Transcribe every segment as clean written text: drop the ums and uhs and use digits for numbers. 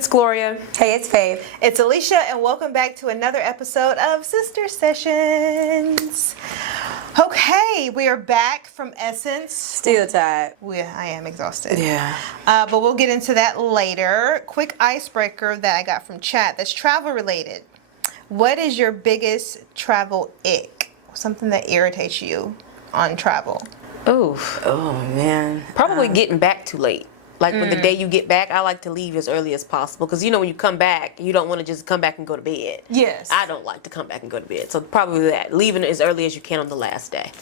it's Gloria. Hey, it's Faith. It's Alicia, and welcome back to another episode of Sister Sessions. Okay, we are back from Essence. Still tired. I am exhausted. Yeah. But we'll get into that later. Quick icebreaker that I got from chat that's travel related. What is your biggest travel ick? Something that irritates you on travel? Oh man. Probably getting back too late. Like when the day you get back, I like to leave as early as possible. Because when you come back, you don't want to just come back and go to bed. Yes. I don't like to come back and go to bed. So probably that. Leaving as early as you can on the last day.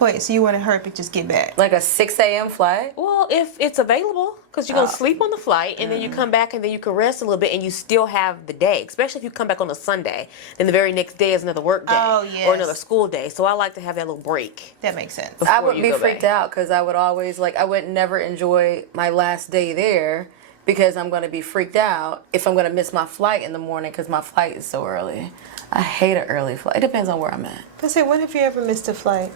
Wait, so you want to hurry up and just get back? Like a 6 a.m. flight? Well, if it's available, because you're going to sleep on the flight, and then you come back, and then you can rest a little bit, and you still have the day. Especially if you come back on a Sunday. Then the very next day is another work day. Oh, yes. Or another school day. So I like to have that little break. That makes sense. I would be freaked out because I would always, I would never enjoy my last day there because I'm going to be freaked out if I'm going to miss my flight in the morning because my flight is so early. I hate an early flight. It depends on where I'm at. I say, when have you ever missed a flight?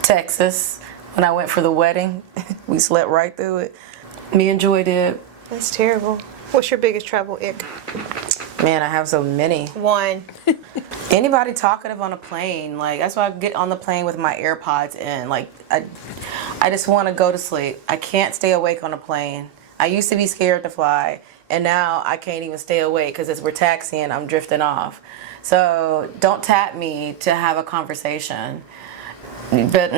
Texas, when I went for the wedding, we slept right through it. Me and Joy did. That's terrible. What's your biggest travel ick? Man, I have so many. One. Anybody talkative on a plane, that's why I get on the plane with my AirPods in. I just want to go to sleep. I can't stay awake on a plane. I used to be scared to fly, and now I can't even stay awake because as we're taxiing, I'm drifting off. So don't tap me to have a conversation. But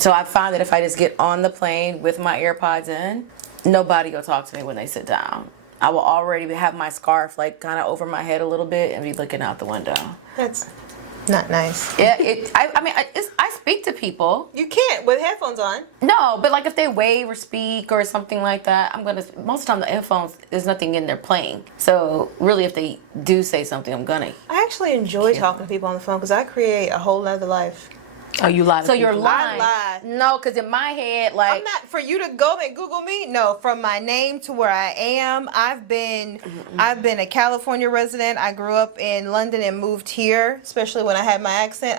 so I find that if I just get on the plane with my AirPods in, nobody will talk to me when they sit down. I will already have my scarf kind of over my head a little bit and be looking out the window. That's not nice. Yeah, I speak to people. You can't with headphones on. No, but if they wave or speak or something like that, most of the time the headphones, there's nothing in there playing. So really if they do say something, I'm gonna. I actually enjoy talking to people on the phone because I create a whole other life. Oh, you lie to So people. you're lying. I lie. No, because in my head, I'm not, for you to go and Google me, no, from my name to where I am. I've been a California resident. I grew up in London and moved here, especially when I had my accent.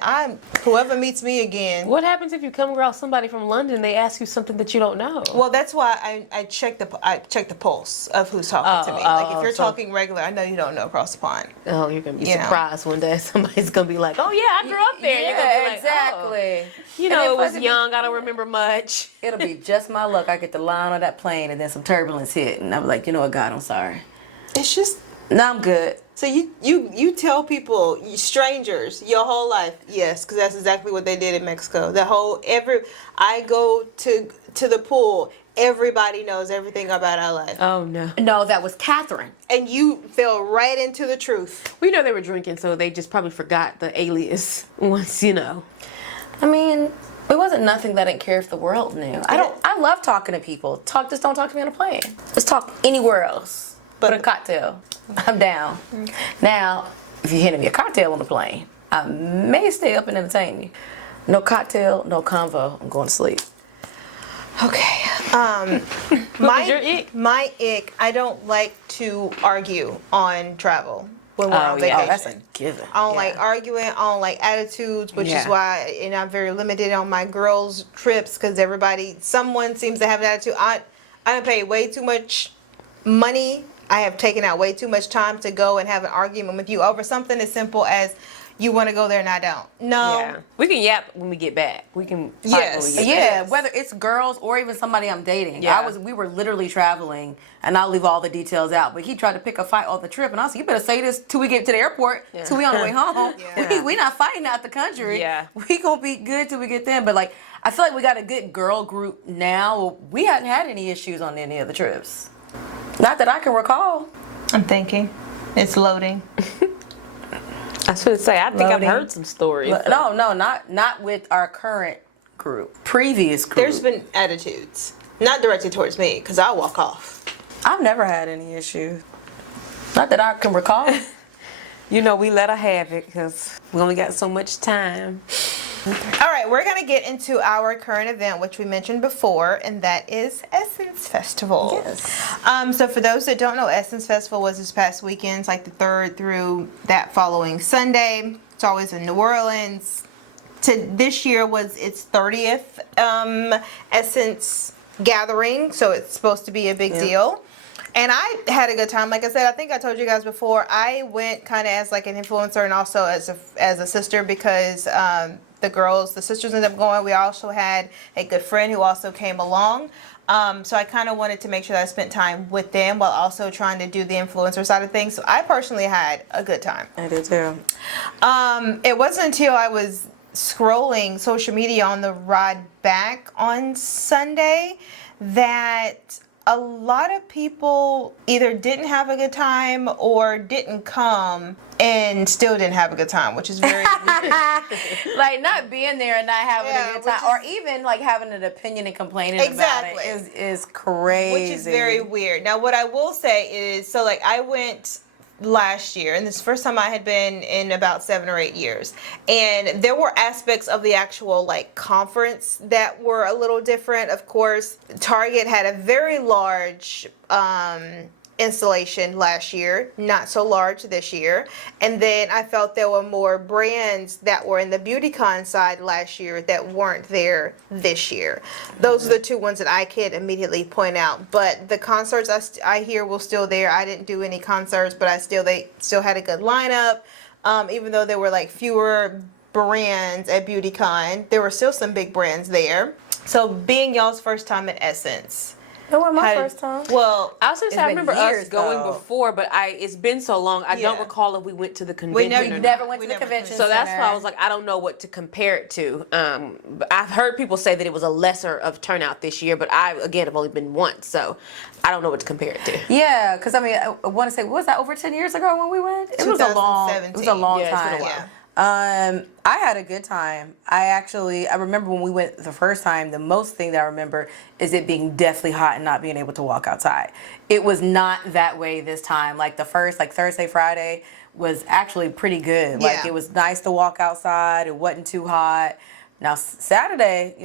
Whoever meets me again. What happens if you come across somebody from London, they ask you something that you don't know? Well, that's why I check the pulse of who's talking to me. If you're talking regular, I know you don't know across the pond. Oh, you're going to be surprised one day. Somebody's going to be like, oh, yeah, I grew up there. Yeah, you're gonna be like, exactly. Oh. It was young. I don't remember much. It'll be just my luck. I get to line on that plane and then some turbulence hit. And I'm like, you know what, God, I'm sorry. It's just... No, I'm good. So you tell people, strangers, your whole life, yes, because that's exactly what they did in Mexico. I go to the pool, everybody knows everything about our life. Oh, no. No, that was Catherine. And you fell right into the truth. We know they were drinking, so they just probably forgot the alias once, I mean, it wasn't nothing that I didn't care if the world knew. I love talking to people. Just don't talk to me on a plane. Just talk anywhere else. But a cocktail. I'm down. Now, if you're handing me a cocktail on the plane, I may stay up and entertain you. No cocktail, no convo. I'm going to sleep. Okay. Your ick? My ick, I don't like to argue on travel when we're on vacation. Oh, that's a given. I don't like arguing. I don't like attitudes, which is why, and I'm very limited on my girls' trips because someone seems to have an attitude. I don't pay way too much money. I have taken out way too much time to go and have an argument with you over something as simple as you want to go there and I don't. No. Yeah. We can yap when we get back. We can fight when we get back. Yeah, whether it's girls or even somebody I'm dating. Yeah. We were literally traveling, and I'll leave all the details out. But he tried to pick a fight on the trip, and I said, you better say this till we get to the airport, till we on the way home. Yeah. We not fighting out the country. Yeah. We gonna be good till we get there. But I feel like we got a good girl group now. We hadn't had any issues on any of the trips. Not that I can recall. I'm thinking. It's loading. I was going to say, I think I've heard some stories. No, not with our current group. Previous group. There's been attitudes. Not directed towards me, because I'll walk off. I've never had any issues. Not that I can recall. We let her have it because we only got so much time. All right, we're going to get into our current event, which we mentioned before, and that is Essence Festival. Yes. So for those that don't know, Essence Festival was this past weekend, it's the 3rd through that following Sunday. It's always in New Orleans. This year was its 30th Essence gathering, so it's supposed to be a big deal. And I had a good time. Like I said, I think I told you guys before, I went kind of as like an influencer and also as a sister because the sisters ended up going. We also had a good friend who also came along. So I kind of wanted to make sure that I spent time with them while also trying to do the influencer side of things. So I personally had a good time. I did too. It wasn't until I was scrolling social media on the ride back on Sunday that a lot of people either didn't have a good time or didn't come and still didn't have a good time, which is very weird. Like not being there and not having Yeah, a good time, or even like having an opinion and complaining Exactly. about it is crazy. Which is very weird. Now, what I will say is, so like I went last year, and this is the first time I had been in about 7 or 8 years, and there were aspects of the actual like conference that were a little different. Of course, Target had a very large installation last year, not so large this year. And then I felt there were more brands that were in the BeautyCon side last year that weren't there this year. Those are the two ones that I could immediately point out. But the concerts I hear were still there. I didn't do any concerts, but they still had a good lineup. Even though there were like fewer brands at BeautyCon, there were still some big brands there. So being y'all's first time at Essence. It wasn't my first time. Well, I was gonna say, I been remember years, us going though. before, but it's been so long. I don't Yeah. recall if we went to the convention. We or never not. went to the convention So that's center. why I was like, I don't know what to compare it to. But I've heard people say that it was a lesser of turnout this year, but I again have only been once, so I don't know what to compare it to. Yeah, because I mean, I want to say, was that over 10 years ago when we went? It was a long 2017. time. It's been a while. I had a good time. I remember when we went the first time, the most thing that I remember is it being deathly hot and not being able to walk outside. It was not that way this time. Like the first, like Thursday, Friday was actually pretty good. Like Yeah. it was nice to walk outside. It wasn't too hot. Now Saturday,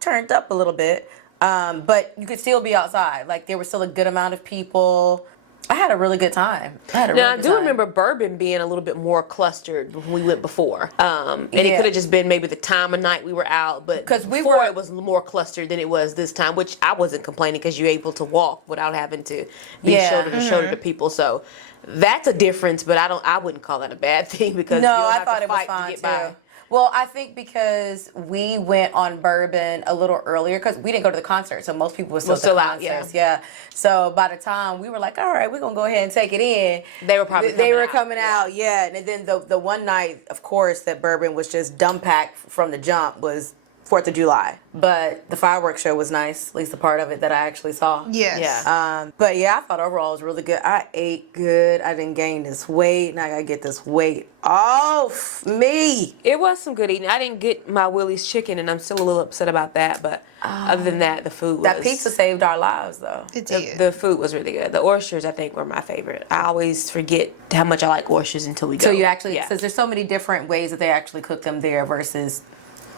turned up a little bit. But you could still be outside. Like there was still a good amount of people. I had a really good time. Now I do remember Bourbon being a little bit more clustered when we went before, and it Yeah. could have just been maybe the time of night we were out. But 'Cause we before were- it was more clustered than it was this time, which I wasn't complaining because you're able to walk without having to be Yeah. shoulder to shoulder to people. So that's a difference, but I wouldn't call that a bad thing because No, you don't I have thought to it was fight to fine get too. by. Well, I think because we went on Bourbon a little earlier, because we didn't go to the concert, so most people were still, still at the out, concerts. Yeah. So by the time we were like, all right, we're gonna go ahead and take it in. They were probably they were coming out, coming out, yeah. And then the one night, of course, that Bourbon was just dumb packed from the jump was 4th of July. But the fireworks show was nice, at least the part of it that I actually saw. yes. Yeah. But yeah, I thought overall it was really good. I ate good. I didn't gain this weight, and I gotta get this weight off me. It was some good eating. I didn't get my Willie's chicken, and I'm still a little upset about that. But other than that, the food was... That pizza saved our lives, though. It did. The food was really good. The oysters, I think, were my favorite. I always forget how much I like oysters until we go. So you actually, Yeah. since there's so many different ways that they actually cook them there versus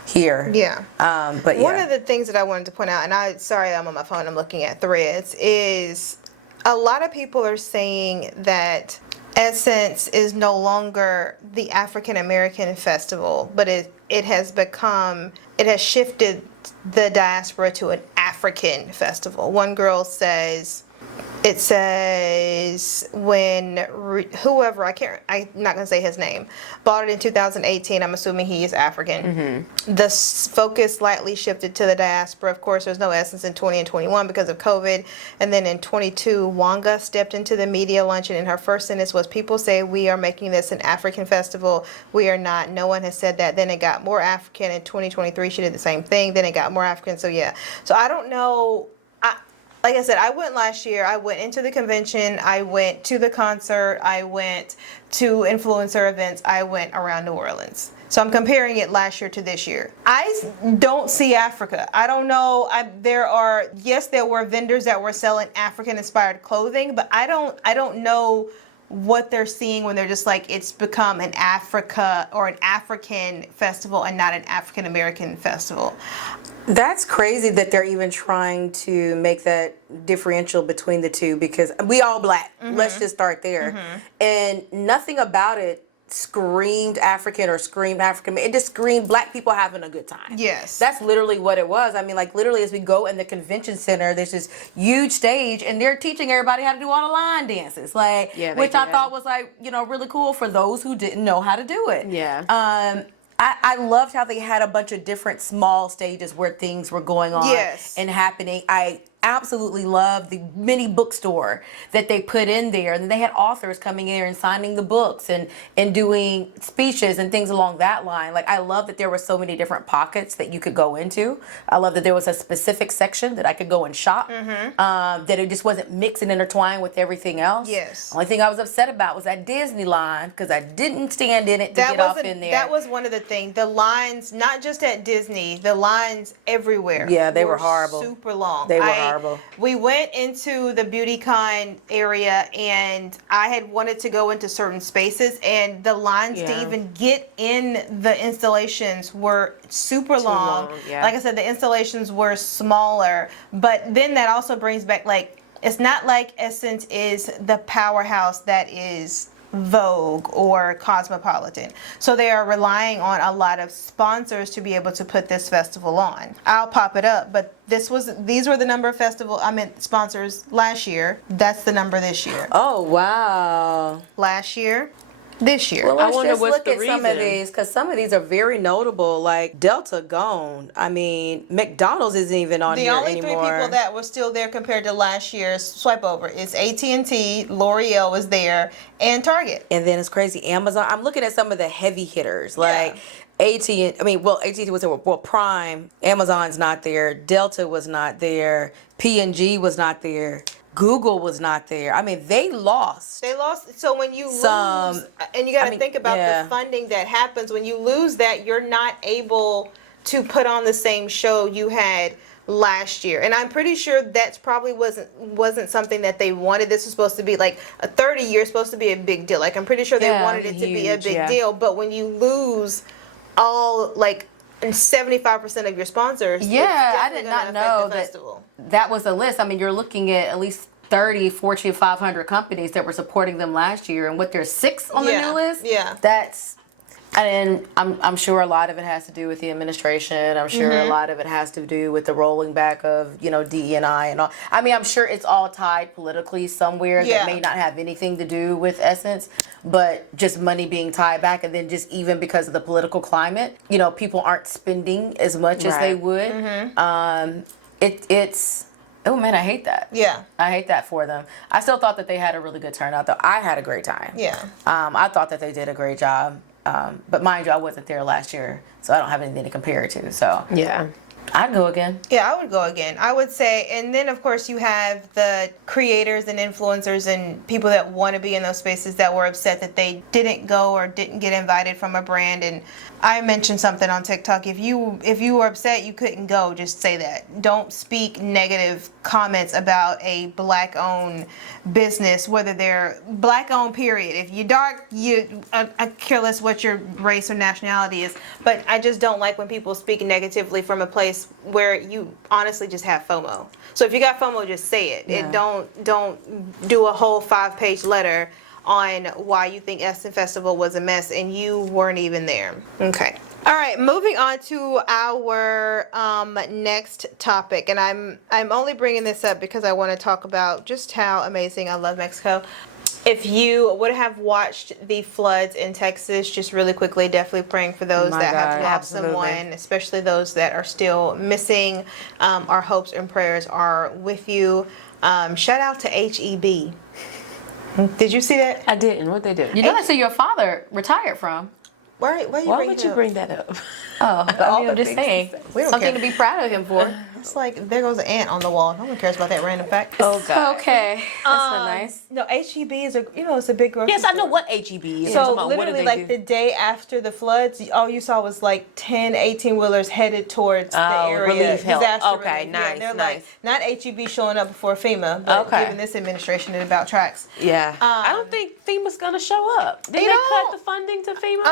here. Yeah. But yeah. One of the things that I wanted to point out, and I'm on my phone, I'm looking at threads, is a lot of people are saying that Essence is no longer the African American festival, but it has shifted the diaspora to an African festival. One girl says, it says when whoever, I'm not going to say his name, bought it in 2018, I'm assuming he is African. The focus slightly shifted to the diaspora. Of course, there's no Essence in 20 and 21 because of COVID. And then in 22, Wanga stepped into the media luncheon, and her first sentence was, people say we are making this an African festival. We are not. No one has said that. Then it got more African. In 2023, she did the same thing. Then it got more African. So yeah. So I don't know. Like I said, I went last year. I went into the convention. I went to the concert. I went to influencer events. I went around New Orleans. So I'm comparing it last year to this year. I don't see Africa. I don't know. There were vendors that were selling African-inspired clothing, but I don't know what they're seeing when they're just like, it's become an Africa or an African festival and not an African American festival. That's crazy that they're even trying to make that differential between the two, because we all black. Let's just start there. And nothing about it screamed African or screamed African. It just screamed black people having a good time. Yes. That's literally what it was. I mean, like literally as we go in the convention center, there's this huge stage and they're teaching everybody how to do all the line dances. Like, Yeah, they which I did. thought was like, really cool for those who didn't know how to do it. Yeah. I loved how they had a bunch of different small stages where things were going on Yes. and happening. I absolutely love the mini bookstore that they put in there, and then they had authors coming in and signing the books and doing speeches and things along that line. Like, I love that there were so many different pockets that you could go into. I love that there was a specific section that I could go and shop, that it just wasn't mixed and intertwined with everything else. Yes. Only thing I was upset about was that Disney line, because I didn't stand in it to get off in there. That was one of the things. The lines, not just at Disney, the lines everywhere. Yeah, they were horrible. Super long. They were horrible. We went into the BeautyCon area, and I had wanted to go into certain spaces, and the lines to Yeah. even get in the installations were super long. yeah. Like I said, the installations were smaller, but then that also brings back, like, it's not like Essence is the powerhouse that is Vogue or Cosmopolitan. So they are relying on a lot of sponsors to be able to put this festival on. I'll pop it up, but these were the number of sponsors last year. That's the number this year. Oh, wow. Last year, this year. Well, let's wonder just what's look the at some of reason. these, because some of these are very notable. Like Delta gone. I mean, McDonald's isn't even on The here only anymore. 3 people that were still there compared to last year's swipe over is AT&T, L'Oreal was there, and Target. And then it's crazy. Amazon. I'm looking at some of the heavy hitters, like AT&T was there. Well, Prime. Amazon's not there. Delta was not there. P&G was not there. Google was not there. I mean, they lost. They lost. So when you lose, Some- and you got to I mean, think about yeah. the funding that happens when you lose that, you're not able to put on the same show you had last year. And I'm pretty sure that's probably wasn't something that they wanted. This was supposed to be like a 30 year, supposed to be a big deal. Like, I'm pretty sure they Yeah, wanted it to be a huge, big yeah. deal. But when you lose all, like, 75% of your sponsors, it's Yeah, I definitely did gonna not affect know the that festival. that was a list. I mean, you're looking at least 30 Fortune 500 companies that were supporting them last year, and what there's 6 on the Yeah, new list. yeah. That's, and I'm sure a lot of it has to do with the administration. I'm sure a lot of it has to do with the rolling back of DE&I and all. I mean, I'm sure it's all tied politically somewhere Yeah. that may not have anything to do with Essence, but just money being tied back, and then just even because of the political climate, people aren't spending as much as they Right. would. It's. Oh man, I hate that. Yeah. I hate that for them. I still thought that they had a really good turnout, though. I had a great time. Yeah. I thought that they did a great job. But mind you, I wasn't there last year, so I don't have anything to compare it to. So Yeah. I'd go again. Yeah, I would go again. I would say, and then of course you have the creators and influencers and people that want to be in those spaces that were upset that they didn't go or didn't get invited from a brand. And I mentioned something on TikTok. If you were upset you couldn't go, just say that. Don't speak negative comments about a black-owned business, whether they're black-owned, period. If you're dark, I care less what your race or nationality is. But I just don't like when people speak negatively from a place where you honestly just have FOMO. So if you got FOMO, just say it. Yeah. And don't do a whole 5-page letter on why you think Essence Festival was a mess and you weren't even there. Okay. All right, moving on to our next topic, and I'm only bringing this up because I want to talk about just how amazing I love Mexico. If you would have watched the floods in Texas, just really quickly, definitely praying for those My that have God, lost absolutely. someone, especially those that are still missing. Our hopes and prayers are with you. Shout out to HEB. Did you see that? I didn't. What they do? That's who your father retired from. Why you Why bringing would it you up? bring that up? Oh, All I'm the just things saying. we don't Something care. to be proud of him for. It's like there goes an ant on the wall. No one cares about that random fact. Oh God. Okay, that's so nice. No, HEB is it's a big grocery Yes, I know store. what HEB is. So I'm talking about what do literally, they like do? the day after the floods, all you saw was like 10 18-wheelers headed towards the Oh, area. relief help. Disaster Okay, relief. nice, They're nice. like, not HEB showing up before FEMA, but Okay. giving this administration it about tracks. Yeah. I don't think FEMA's gonna show up. Did You they know- cut the funding to FEMA?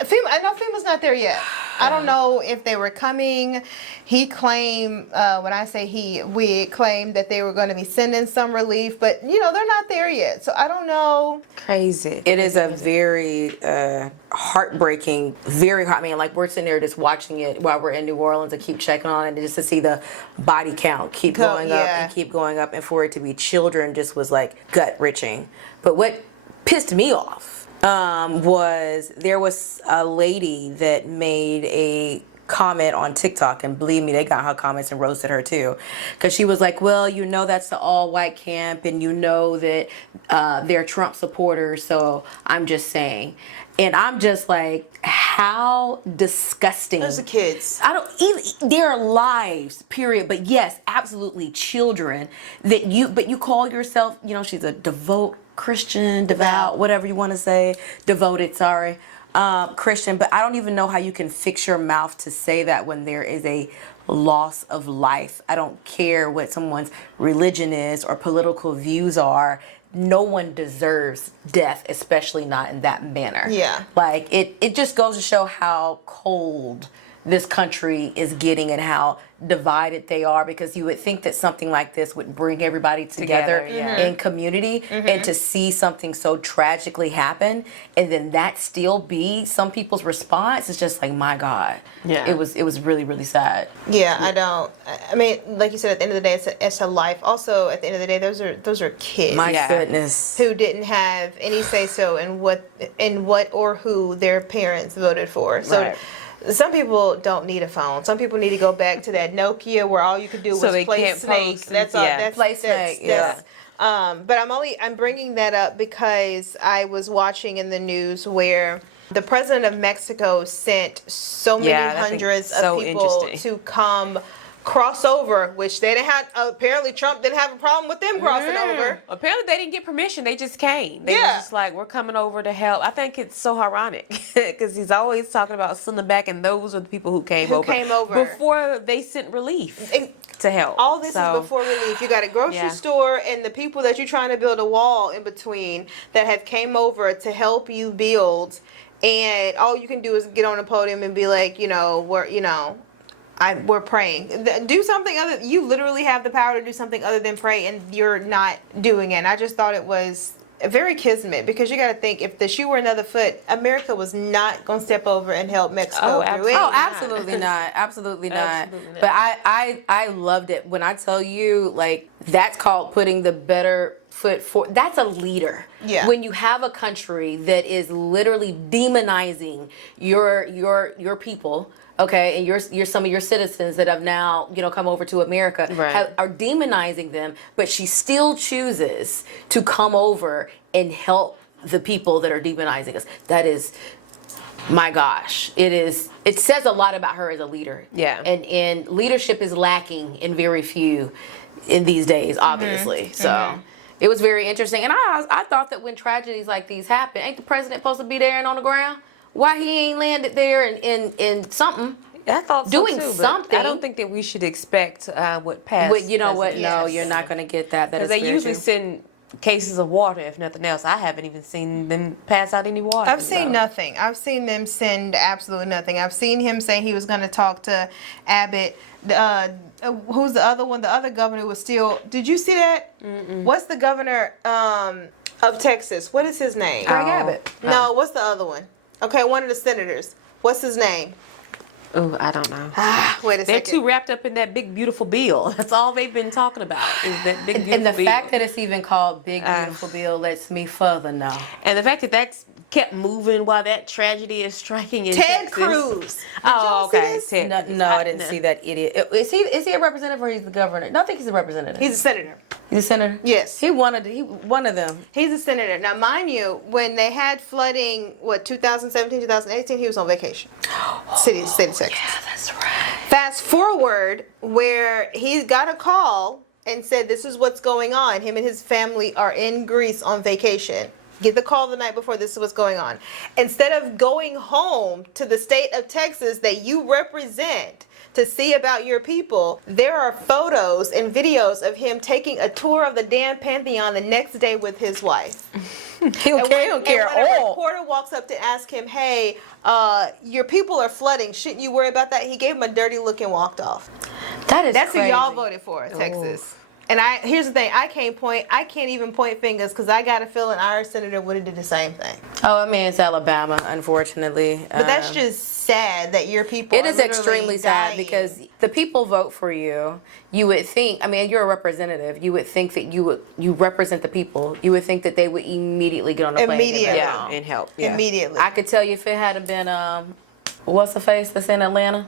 FEMA, I know FEMA's not there yet. I don't know if they were coming. He claimed, when I say we claimed that they were going to be sending some relief, but they're not there yet. So I don't know. Crazy. It is a very heartbreaking, very hard. I mean, like we're sitting there just watching it while we're in New Orleans and keep checking on it, and just to see the body count keep going up and keep going up, and for it to be children just was like gut wrenching. But what pissed me off was there was a lady that made a comment on TikTok, and believe me, they got her comments and roasted her too, because she was like, well, that's the all-white camp, and that they're Trump supporters, so I'm just saying. And I'm just like, how disgusting. Those are kids. I don't even, their lives, period. But yes, absolutely children but you call yourself, she's a Christian, devout, whatever you want to say, devoted, sorry, Christian. But I don't even know how you can fix your mouth to say that when there is a loss of life. I don't care what someone's religion is or political views are. No one deserves death, especially not in that manner. Yeah. Like, it just goes to show how cold this country is getting and how divided they are, because you would think that something like this would bring everybody together in community, and to see something so tragically happen and then that still be some people's response is just like, my God. Yeah. It was really, really sad. Yeah, I mean, like you said, at the end of the day, it's a life. Also, at the end of the day, those are kids. My goodness. Who didn't have any say so in what or who their parents voted for. So. Right. Some people don't need a phone. Some people need to go back to that Nokia where all you could do was play Snake. That's all. That's play Snake. Yeah. But I'm bringing that up because I was watching in the news where the president of Mexico sent so many hundreds of people to come cross over, which they didn't have. Apparently, Trump didn't have a problem with them crossing over. Apparently, they didn't get permission. They just came. They were just like, we're coming over to help. I think it's so ironic because he's always talking about sending back, and those are the people who came over before they sent relief to help. All this is before relief. You got a grocery store and the people that you're trying to build a wall in between that have came over to help you build, and all you can do is get on a podium and be like, we're praying. Do something other. You literally have the power to do something other than pray, and you're not doing it. And I just thought it was very kismet, because you got to think, if the shoe were another foot, America was not going to step over and help Mexico through it. Oh, absolutely not. Absolutely not. Absolutely not. But I loved it. When I tell you, like, that's called putting the better foot forward. That's a leader. Yeah. When you have a country that is literally demonizing your people, okay, and you're some of your citizens that have now, come over to America, are demonizing them, but she still chooses to come over and help the people that are demonizing us. That is, my gosh, it says a lot about her as a leader. Yeah. And leadership is lacking in very few in these days, obviously. So it was very interesting. And I thought that when tragedies like these happen, ain't the president supposed to be there and on the ground? Why he ain't landed there in something? I thought so doing too, something. I don't think that we should expect what past. But you know what? No, Yes. you're not going to get that. That is Because they usually spiritual. send cases of water, if nothing else. I haven't even seen them pass out any water. I've seen nothing. I've seen them send absolutely nothing. I've seen him say he was going to talk to Abbott. Who's the other one? The other governor was still. Did you see that? What's the governor of Texas? What is his name? Greg Abbott. No, what's the other one? Okay, one of the senators. What's his name? Oh, I don't know. Wait a They're second. too wrapped up in that big beautiful bill. That's all they've been talking about is that big beautiful And the bill. fact that it's even called Big Beautiful Bill lets me further know. And the fact that that's kept moving while that tragedy is striking in Ted Texas. Cruz. Did Oh, y'all see okay. this? Ted. No, I didn't see that idiot. Is he a representative or he's the governor? No, I think he's a representative. He's a senator. He's a senator? Yes. He one of them. He's a senator. Now, mind you, when they had flooding, 2017, 2018, he was on vacation. City of Texas. Yeah, that's right. Fast forward, where he got a call and said, this is what's going on. Him and his family are in Greece on vacation. get the call the night before, this is what's going on. Instead of going home to the state of Texas that you represent to see about your people, there are photos and videos of him taking a tour of the damn Pantheon the next day with his wife. He don't care at when a all. reporter walks up to ask him, hey, your people are flooding, shouldn't you worry about that? He gave him a dirty look and walked off. That's who y'all voted for, Texas. And here's the thing, I can't even point fingers because I got a feeling Irish senator would have did the same thing. Oh, I mean, it's Alabama, unfortunately. But that's just sad that your people It are is extremely sad dying. because the people vote for you. You would think, I mean, you're a representative. You would think that you represent the people. You would think that they would immediately get on the plane. Immediately. Yeah, and help. Yeah. Immediately. I could tell you if it hadn't been, what's the face that's in Atlanta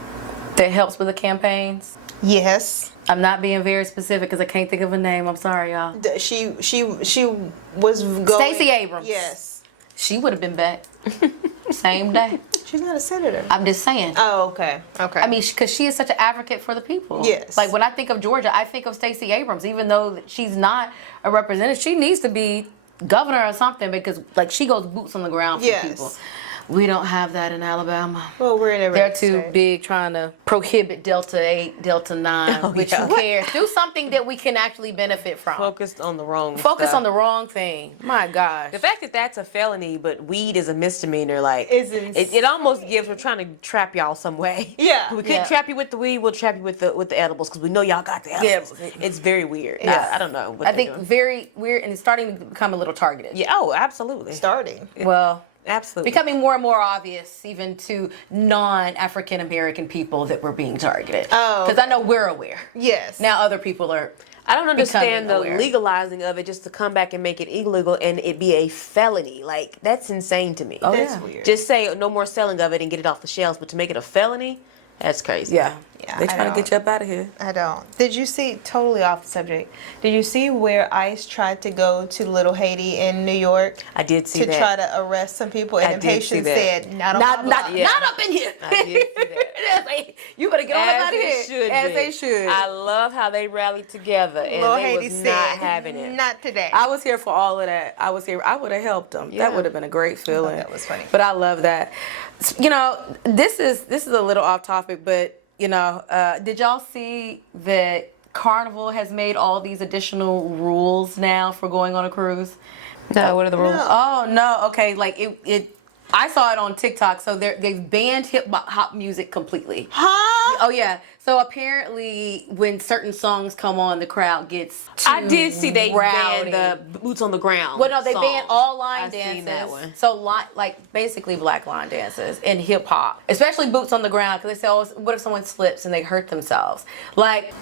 that helps with the campaigns? Yes. I'm not being very specific because I can't think of a name. I'm sorry, y'all. She was going. Stacey Abrams. Yes. She would have been back same day. She's not a senator. I'm just saying. Oh, okay. Okay. I mean, because she is such an advocate for the people. Yes. Like when I think of Georgia, I think of Stacey Abrams. Even though she's not a representative, she needs to be governor or something because like she goes boots on the ground for people. We don't have that in Alabama. Well, we're in a They're too big trying to prohibit Delta 8, Delta 9, which who cares? Do something that we can actually benefit from. Focused on the wrong Focus stuff. on the wrong thing. My gosh. The fact that that's a felony, but weed is a misdemeanor, like Isn't- it almost gives. We're trying to trap y'all some way. Yeah. we couldn't trap you with the weed. We'll trap you with the edibles because we know y'all got the edibles. Yeah. It's very weird. Yeah. I don't know. What I they're think doing. very weird and it's starting to become a little targeted. Yeah. Oh, absolutely. starting. Well, Absolutely. becoming more and more obvious even to non-African American people that we're being targeted. Oh. Because I know we're aware. Yes. Now other people are. I don't understand the becoming aware. legalizing of it just to come back and make it illegal and it be a felony. Like that's insane to me. Oh, That's yeah. weird. Just say no more selling of it and get it off the shelves, but to make it a felony, that's crazy. Yeah. Yeah, They I trying to get don't. you up out of here. I don't. Did you see, totally off the subject, did you see where ICE tried to go to Little Haiti in New York I did see to that. try to arrest some people? And I the did see patient that. said, not on my block. Yeah. Not up in here. I did see that. You better get on up As out of they here. should As be. they should. I love how they rallied together and Little they Haiti was said, not having it. not today. I was here for all of that. I was here. I would have helped them. Yeah. That would have been a great feeling. that was funny. But I love that. You know, this is a little off topic, but you know, did y'all see that Carnival has made all these additional rules now for going on a cruise? No, what are the rules? No. Oh no. Okay, like it. I saw it on TikTok. So they've banned hip hop music completely. Huh? Oh yeah. So apparently, when certain songs come on, the crowd gets too I did see they rowdy. banned the boots on the ground. Well, no, they songs. banned all line I dances. seen that one. So, like basically black line dances and hip hop, especially boots on the ground, because they say, "Oh, what if someone slips and they hurt themselves?" Like,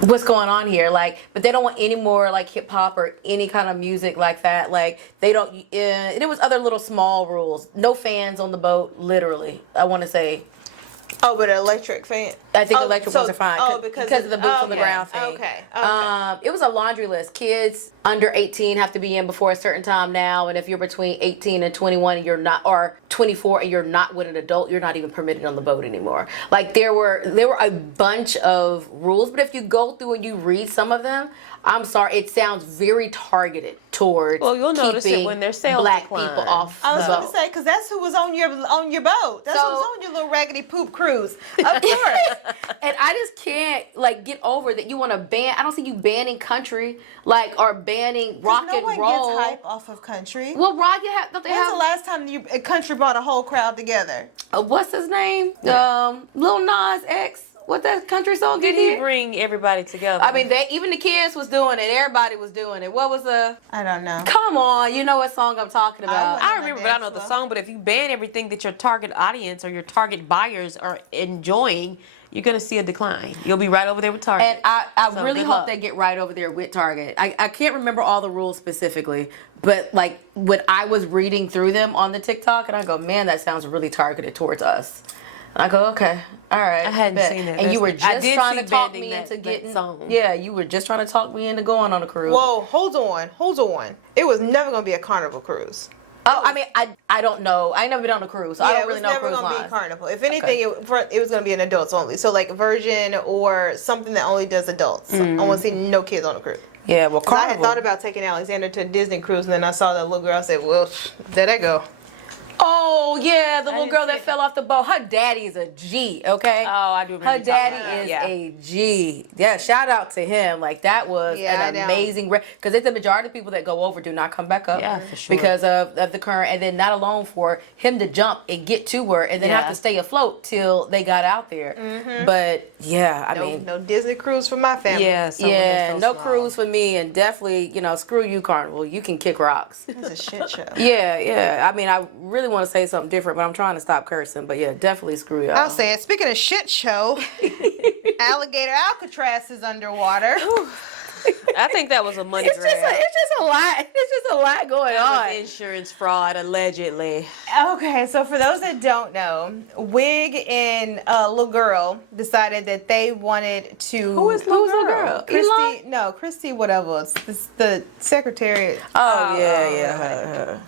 what's going on here? Like, but they don't want any more like hip hop or any kind of music like that. Like, they don't. There was other little small rules. No fans on the boat. Literally, I want to say. Oh, but an electric fan? I think Oh, electric so- ones are fine oh, because because of the boots on the okay, ground thing. okay. It was a laundry list. Kids under 18 have to be in before a certain time now, and if you're between 18 and 21 and you're not, or 24 and you're not with an adult, you're not even permitted on the boat anymore. Like there were a bunch of rules, but if you go through and you read some of them, I'm sorry, it sounds very targeted towards Well, you'll notice it keeping when their sales black decline. people off I was the going boat. to say, because that's who was on your boat. That's So- who was on your little raggedy poop cruise. Of course. And I just can't like get over that you want to ban. I don't see you banning country like or banning rock no and one roll. gets hype off of country. Well, rock you have. Don't they When's have? the last time a country brought a whole crowd together? What's his name? Lil Nas X. What that country song Did did he he? bring everybody together? I mean, even the kids was doing it. Everybody was doing it. What was the? I don't know. Come on, you know what song I'm talking about. wouldn't- I remember, but I don't know the song. But if you ban everything that your target audience or your target buyers are enjoying, you're gonna see a decline. You'll be right over there with Target. And I So really good hope luck. they get right over there with Target. I can't remember all the rules specifically, but like when I was reading through them on the TikTok, and I go, man, that sounds really targeted towards us. And I go, okay, all right. I hadn't bet. seen that. And you were I just did trying see to talk banning me that- into that getting. song. Yeah, you were just trying to talk me into going on a cruise. Whoa, hold on. It was never going to be a Carnival cruise. Oh, I mean, I don't know. I ain't never been on a cruise, so I don't really know it was never cruise going to be lines. Carnival. If anything, it was going to be an adults only. So like Virgin or something that only does adults. I want to see no kids on a cruise. Yeah, well, 'Cause I had Carnival. thought about taking Alexander to a Disney cruise, and then I saw that little girl. I said, well, there they go. Oh yeah, the little didn't girl see that it. fell off the boat. Her daddy is a G, okay? Oh, I do remember Her you talking daddy about that. is Yeah. a G. Yeah, shout out to him. Like that was Yeah, I an know. amazing because it's the majority of people that go over do not come back up. Yeah, for sure. Because of the current, and then not alone for him to jump and get to her, and then have Yeah. to stay afloat till they got out there. But yeah, I mean. No Disney cruise for my family. Yeah, someone Yeah, that's so no small. cruise for me, and definitely, screw you, Carnival. You can kick rocks. It's a shit show. Yeah. I mean, I really want to say something different, but I'm trying to stop cursing. But yeah, definitely screw y'all. I'll say it. Speaking of shit show, alligator Alcatraz is underwater. I think that was a money It's grab. just a lot. It's just a lot going That on. was insurance fraud, allegedly. Okay, so for those that don't know, Wig and little girl decided that they wanted to. Who is little girl? Christy, no, Christy, whatever. It's the secretary. Oh yeah.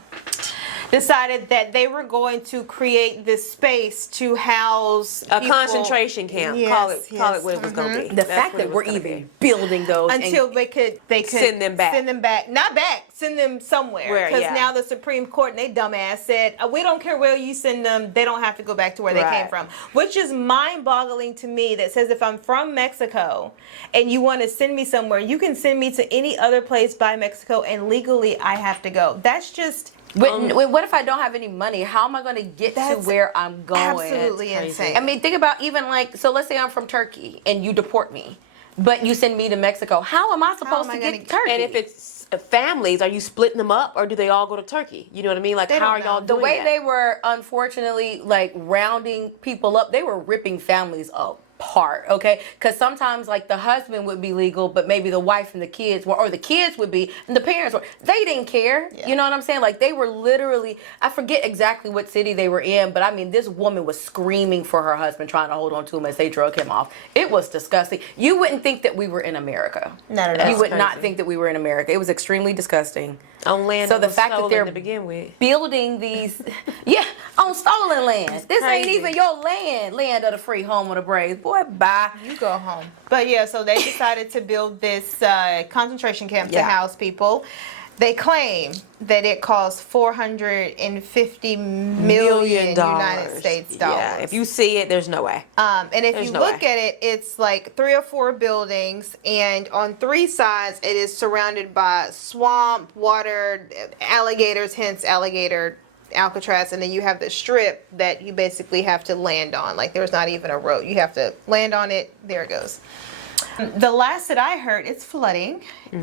Decided that they were going to create this space to house A people concentration camp. Yes, call it yes. what it was going to be. The That's fact what it that was we're gonna be. even building those until and they could Send them back. Send them back. Not back. Send them somewhere. Where, Because yeah. now the Supreme Court and they dumbass said, we don't care where you send them. They don't have to go back to where they came Right. from. Which is mind-boggling to me. That says if I'm from Mexico and you want to send me somewhere, you can send me to any other place by Mexico, and legally I have to go. That's just what if I don't have any money? How am I going to get to That's where I'm going? absolutely crazy. insane. I mean, think about even like, so let's say I'm from Turkey and you deport me, but you send me to Mexico. How am I supposed am to I get to gonna- Turkey? And if it's families, are you splitting them up or do they all go to Turkey? You know what I mean? Like, They how don't are y'all know. the doing way that? they were unfortunately like rounding people up, they were ripping families apart, okay? Because sometimes like the husband would be legal, but maybe the wife and the kids were, or the kids would be, and the parents were, they didn't care. Yeah. You know what I'm saying? Like they were literally, I forget exactly what city they were in, but I mean, this woman was screaming for her husband, trying to hold on to him as they drug him off. It was disgusting. You wouldn't think that we were in America. Not at all. You would not crazy. think that we were in America. It was extremely disgusting. On land So that the was fact that stolen they're to begin with. building these, on stolen land. This ain't crazy. even your land of the free, home of the brave. Boy, bye. You go home. But yeah, so they decided to build this concentration camp to Yeah. house people. They claim that it costs $450 million United States dollars. Yeah, if you see it, there's no way. And if There's you no look way. at it, it's like 3 or 4 buildings, and on 3 sides, it is surrounded by swamp, water, alligators, hence alligator Alcatraz, and then you have the strip that you basically have to land on. Like there's not even a road. You have to land on it. There it goes. The last that I heard, it's flooding,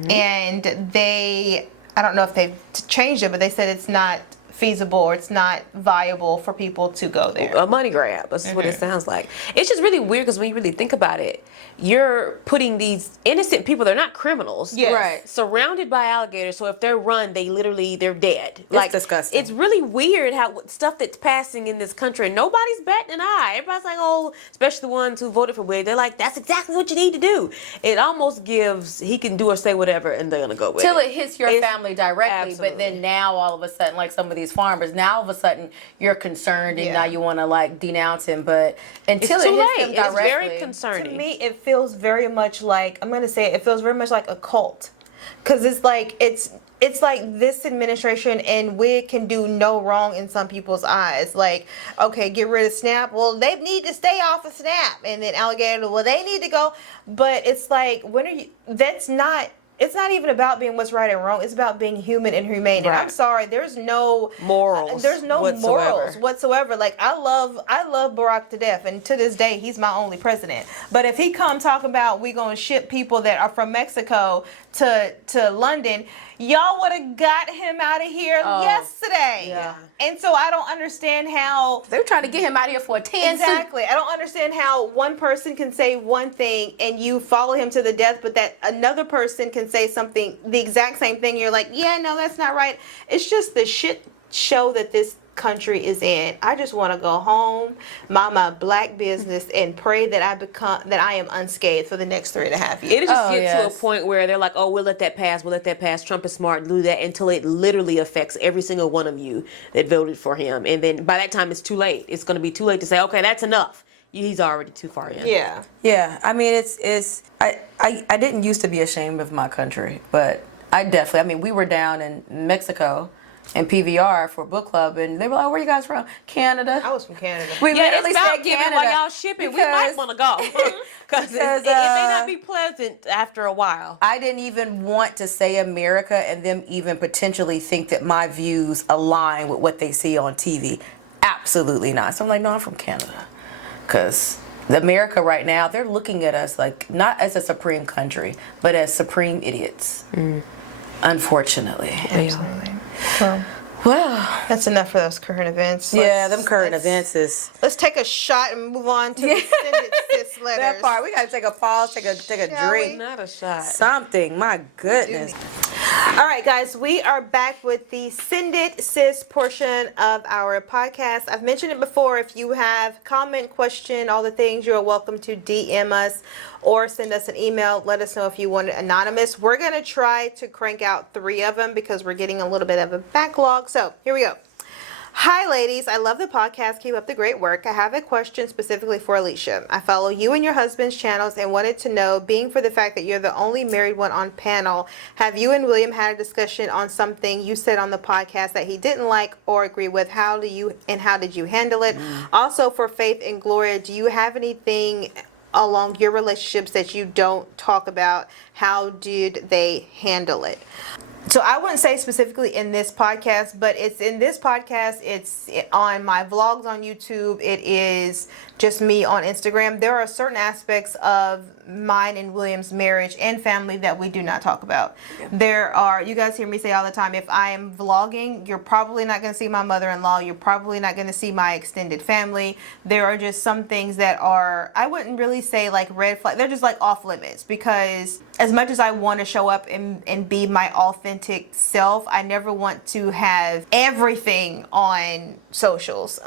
and I don't know if they've changed it, but they said it's not feasible or it's not viable for people to go there. A money grab. That's what it sounds like. It's just really weird because when you really think about it, you're putting these innocent people, they're not criminals. Yes. Right. Surrounded by alligators, so if they're run, they're dead. It's disgusting. It's really weird how stuff that's passing in this country, and nobody's batting an eye. Everybody's like, oh, especially the ones who voted for Wig, they're like, that's exactly what you need to do. It almost gives, he can do or say whatever, and they're gonna go with Till it. it hits your It's- family directly, but absolutely. then now all of a sudden, like some of these farmers, now all of a sudden you're concerned and Yeah. now you want to like denounce him, but until It's it too hits late. them It's directly, very To concerning. me, it feels very much like, I'm gonna say it feels very much like a cult, because it's like this administration and Wig can do no wrong in some people's eyes. Like, okay, get rid of Snap. Well, they need to stay off of Snap, and then Alligator. Well, they need to go. But it's like, when are you? That's not. It's not even about being what's right and wrong. It's about being human and humane. And I'm Right. sorry, there's no Morals There's no whatsoever. morals whatsoever. Like I love Barack to death, and to this day he's my only president. But if he come talking about we gonna ship people that are from Mexico to London, y'all would have got him out of here yesterday. yeah. And so I don't understand how. they're trying to get him out of here for a 10 suit. Exactly. I don't understand how one person can say one thing and you follow him to the death, but that another person can say something, the exact same thing. You're like, yeah, no, that's not right. It's just the shit show that this country is in. I just want to go home, mind my black business, and pray that I am unscathed for the next 3.5 years. It'll just Oh, get to a yes. point where they're like, oh, we'll let that pass. Trump is smart, do that, until it literally affects every single one of you that voted for him. And then by that time, it's too late. It's going to be too late to say, okay, that's enough. he's already too far in. Yeah. Yeah, I mean, I didn't used to be ashamed of my country, but I definitely, I mean, we were down in Mexico and PVR for book club, and they were like, "Where you guys from?" Canada. I was from Canada. We Yeah, literally it's about said giving Canada while y'all shipping. We might want to go because it may not be pleasant after a while. I didn't even want to say America and them even potentially think that my views align with what they see on TV. Absolutely not. So I'm like, no, I'm from Canada, because America right now, they're looking at us like not as a supreme country, but as supreme idiots. Unfortunately. Absolutely. Well, that's enough for those current events. Them current events is. Let's take a shot and move on to the extended cis letters. That part, we gotta take a pause, take a drink. Not a shot. Something, my goodness. All right, guys, we are back with the Send It Sis portion of our podcast. I've mentioned it before. If you have comment, question, all the things, you're welcome to DM us or send us an email. Let us know if you want it anonymous. We're going to try to crank out 3 of them because we're getting a little bit of a backlog. So here we go. Hi, ladies. I love the podcast. Keep up the great work. I have a question specifically for Alicia. I follow you and your husband's channels and wanted to know, being for the fact that you're the only married one on panel, have you and William had a discussion on something you said on the podcast that he didn't like or agree with? How did you handle it? Also, for Faith and Gloria, do you have anything along your relationships that you don't talk about? How did they handle it? So I wouldn't say specifically in this podcast, but it's in this podcast. It's on my vlogs on YouTube. It is just me on Instagram. There are certain aspects of mine and William's marriage and family that we do not talk about. Yeah. There are, you guys hear me say all the time, if I am vlogging, you're probably not going to see my mother-in-law. You're probably not going to see my extended family. There are just some things that are, I wouldn't really say like red flag. They're just like off limits, because as much as I want to show up and be my authentic self, I never want to have everything on socials.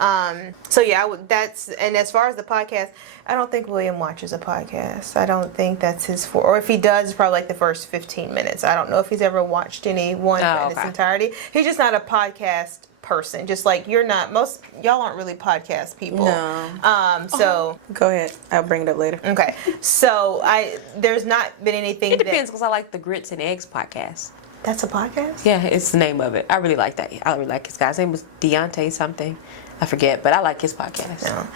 So yeah, and as far as the podcast, I don't think William watches a podcast. I don't think that's his or if he does, it's probably like the first 15 minutes. I don't know if he's ever watched any one in its entirety. He's just not a podcast person. Just like you're not, most y'all aren't really podcast people. No. So go ahead. I'll bring it up later. Okay. So there's not been anything. It depends, because I like the Grits and Eggs podcast. That's a podcast? Yeah, it's the name of it. I really like that. I really like his guy's name was Deontay something. I forget, but I like his podcast. No.